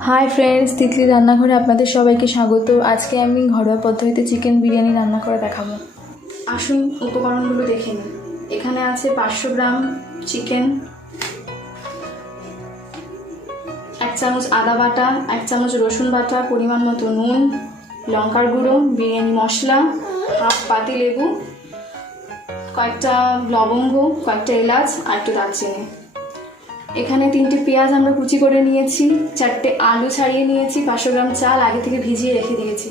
Hi friends, Titli রান্নাঘরে আপনাদের সবাইকে স্বাগত। আজকে আমি ঘরোয়া পদ্ধতিতে চিকেন বিরিয়ানি রান্না করে দেখাবো। আসুন উপকরণগুলো দেখে নিন। এখানে আছে 500 গ্রাম চিকেন, 1 চামচ আদা বাটা, 1 চামচ রসুন বাটা, পরিমাণ মতো নুন, লঙ্কার গুঁড়ো, বিরিয়ানি মশলা, হাফ পাতি লেবু, কয়েকটা লবঙ্গ, কয়েকটা এলাচ আর একটু দারচিনি। এখানে 3টে পেঁয়াজ আমরা কুচি করে নিয়েছি, 4টে আলু ছাড়িয়ে নিয়েছি, 500 গ্রাম চাল আগে থেকে ভিজিয়ে রেখে দিয়েছি।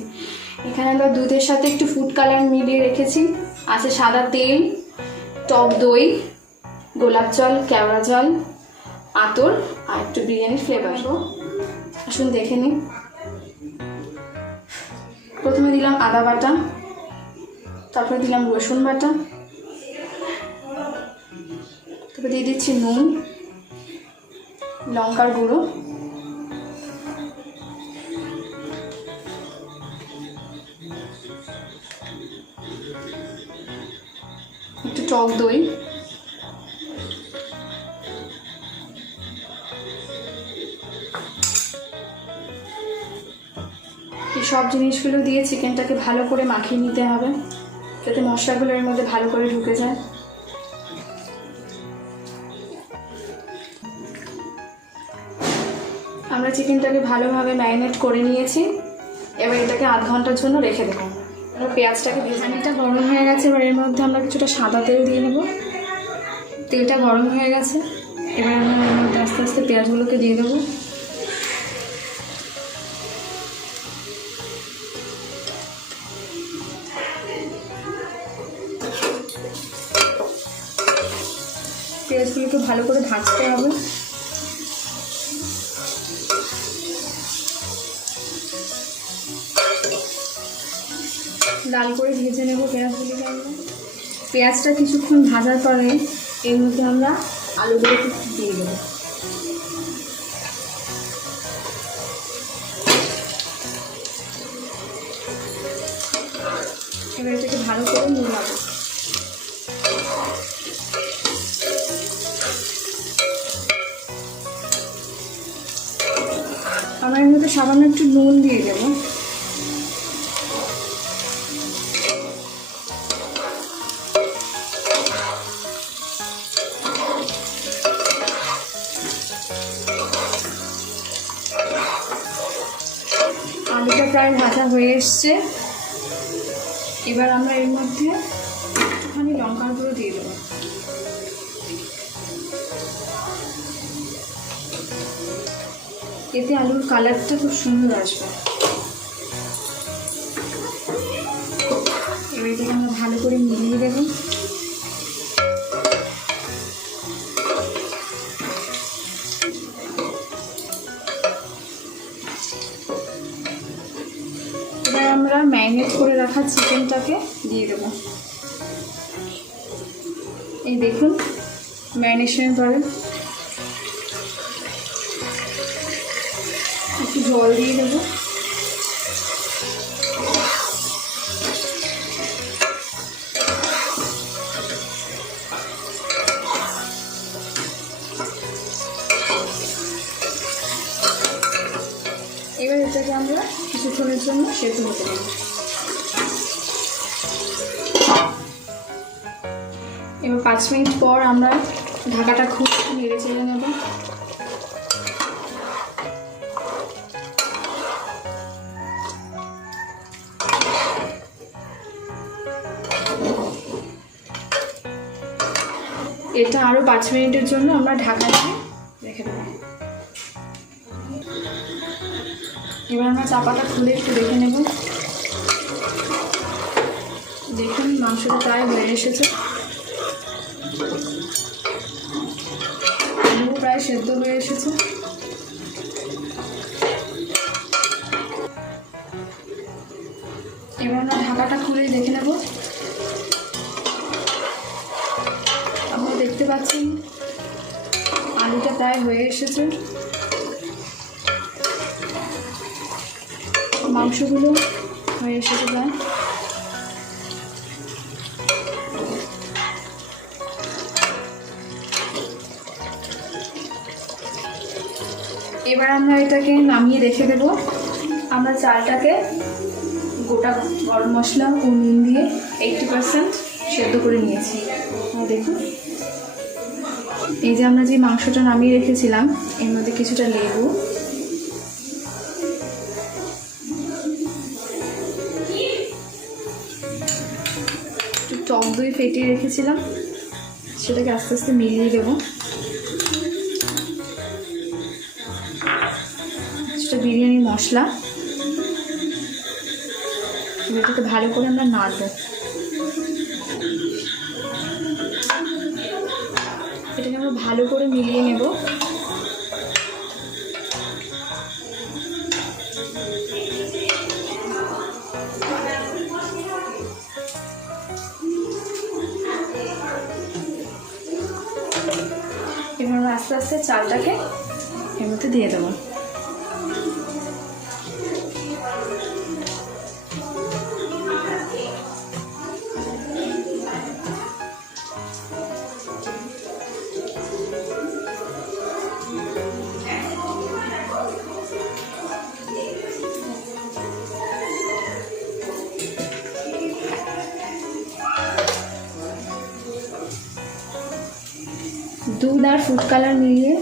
এখানে আমরা দুধের সাথে একটু ফুড কালার মিলিয়ে রেখেছি। আছে সাদা তেল, টক দই, গোলাপ জল, কেওড়া জল, আতর আর একটু বিরিয়ানির ফ্লেভার। আসুন দেখে নিই। প্রথমে দিলাম আদা বাটা, তারপরে দিলাম রসুন বাটা, তারপরে দিয়ে দিচ্ছি নুন, লঙ্কার গুঁড়ো, একটু টক দই, এই সব জিনিসগুলো দিয়ে চিকেনটাকে ভালো করে মাখিয়ে নিতে হবে যাতে মশলাগুলো এর মধ্যে ভালো করে ঢুকে যায়। আমরা চিকেনটাকে ভালোভাবে ম্যারিনেট করে নিয়েছি। এবার এটাকে আধ ঘন্টার জন্য রেখে দেবো। আমরা পেঁয়াজটাকে ভেজানিটা গরম হয়ে গেছে, এবার এর মধ্যে আমরা কিছুটা সাদা তেল দিয়ে নেব। তেলটা গরম হয়ে গেছে, এবার আমরা এর মধ্যে আস্তে আস্তে পেঁয়াজগুলোকে দিয়ে দেবো। পেঁয়াজগুলোকে ভালো করে ভাজতে হবে। লাল করে ভেজে নেব পেঁয়াজগুলোকে। আমরা পেঁয়াজটা কিছুক্ষণ ভাজার পরে এর মধ্যে আমরা আলুগুলোকে দিয়ে দেবো। এবার এটাকে ভালো করে মোড়াবো। আমরা এর মধ্যে সামান্য একটু নুন দিয়ে দেবো। আলুটা প্রায় ভাজা হয়ে এসছে, এবার আমরা এর মধ্যে একটুখানি লঙ্কার গুঁড়ো দিয়ে দেবো। এতে আলুর কালারটা খুব সুন্দর আসবে। এবার এটাকে আমরা ভালো করে মিলিয়ে দেবো। এবার আমরা ম্যারিনেট করে রাখা চিকেনটাকে দিয়ে দেবো। এই দেখুন ম্যারিনেশনের পরে একটু জল দিয়ে দেবো। এবার এটাকে আমরা কিছুক্ষণের জন্য সেদ্ধ হতে দেবো। এবার 5 মিনিট পর আমরা ঢাকাটা খুব নেড়ে চেড়ে নেব। এটা আরও 5 মিনিটের জন্য আমরা ঢাকা দিয়ে রেখে দেবো। এবার আমরা চাপাটা খুলে একটু দেখে নেব। দেখুন মাংসটা প্রায় হয়ে এসেছে, আলু প্রায় সেদ্ধ হয়ে এসেছে। এবার আমরা ঢাকাটা খুলে দেখে নেব। আপনারা দেখতে পাচ্ছেন আলুটা প্রায় হয়ে এসেছে, মাংসগুলো হয়ে এসেছে প্রায়। এবার আমরা এটাকে নামিয়ে রেখে দেবো। আমরা চালটাকে গোটা গরম মশলা ও নুন দিয়ে 80% সেদ্ধ করে নিয়েছি। দেখুন, এই যে আমরা যে মাংসটা নামিয়ে রেখেছিলাম এর মধ্যে কিছুটা লেবু, একটু টক দই ফেটিয়ে রেখেছিলাম, সেটাকে আস্তে আস্তে মিলিয়ে দেবো। কিছুটা বিরিয়ানি মশলা, এটাকে ভালো করে আমরা নাড়বো। এটাকে আমরা ভালো করে মিলিয়ে নেব। এবার আমরা আস্তে আস্তে চালটাকে এর মধ্যে দিয়ে দেবো। দুধ আর ফুড কালার মিলিয়ে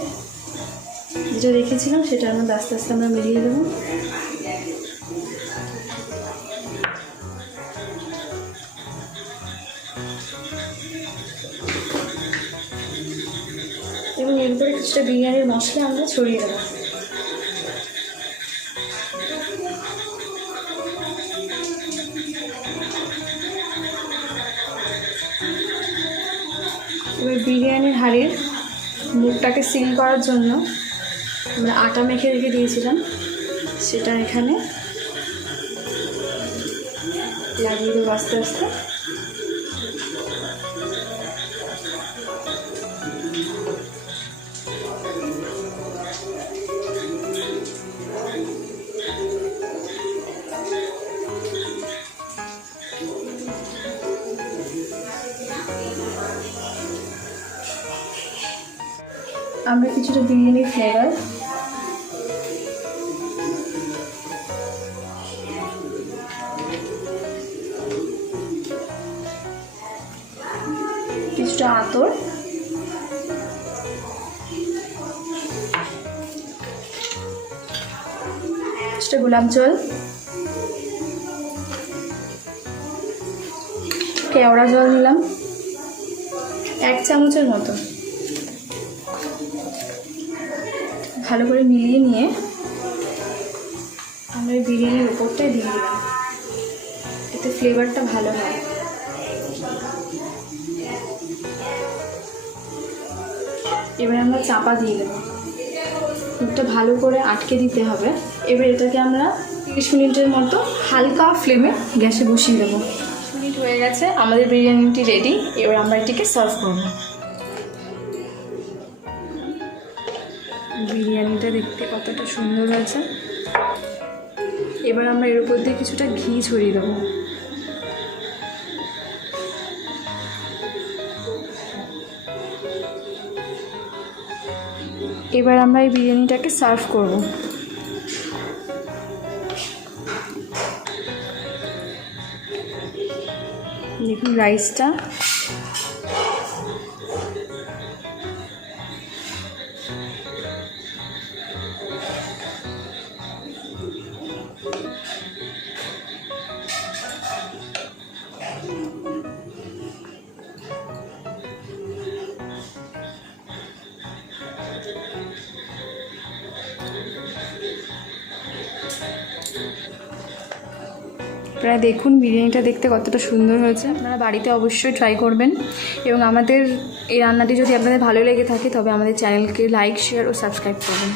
যেটা রেখেছিলাম সেটার মধ্যে আস্তে আস্তে আমরা মিলিয়ে দেবো। এবং এরপরে কিছুটা বিরিয়ানির মশলা আমরা ছড়িয়ে দেবো। এবার বিরিয়ানির হাঁড়ির মুখটাকে সিল করার জন্য আমরা আটা মেখে রেখে দিয়েছিলাম, সেটা এখানে লাগিয়ে দেবো আস্তে আস্তে। আমরা কিছুটা বিরিয়ানি ফ্লেভার, কিছুটা আতর, কিছুটা গোলাপ জল, কেওড়া জল নিলাম 1 চামচের মতো। ভালো করে মিলিয়ে নিয়ে আমরা এই বিরিয়ানির উপরটাই দিয়ে দিলাম, এতে ফ্লেভারটা ভালো হয়। এবার আমরা চাপা দিয়ে দেবো, মুখটা ভালো করে আটকে দিতে হবে। এবার এটাকে আমরা 30 মিনিটের মতো হালকা ফ্লেমে গ্যাসে বসিয়ে দেবো। 30 মিনিট হয়ে গেছে, আমাদের বিরিয়ানিটি রেডি। এবার আমরা এটিকে সার্ভ করব। বিরিয়ানিটা দেখতে কতটা সুন্দর হয়েছে। এবার আমরা এর উপর দিয়ে কিছুটা ঘি ছড়িয়ে দেবো। এবার আমরা এই বিরিয়ানিটাকে সার্ভ করব। দেখুন রাইসটা প্রায় দেখুন বিরিয়ানিটা দেখতে কতটা সুন্দর হয়েছে। আপনারা বাড়িতে অবশ্যই ট্রাই করবেন এবং আমাদের এই রান্নাটি যদি আপনাদের ভালো লেগে থাকে তবে আমাদের চ্যানেলকে লাইক, শেয়ার ও সাবস্ক্রাইব করবেন।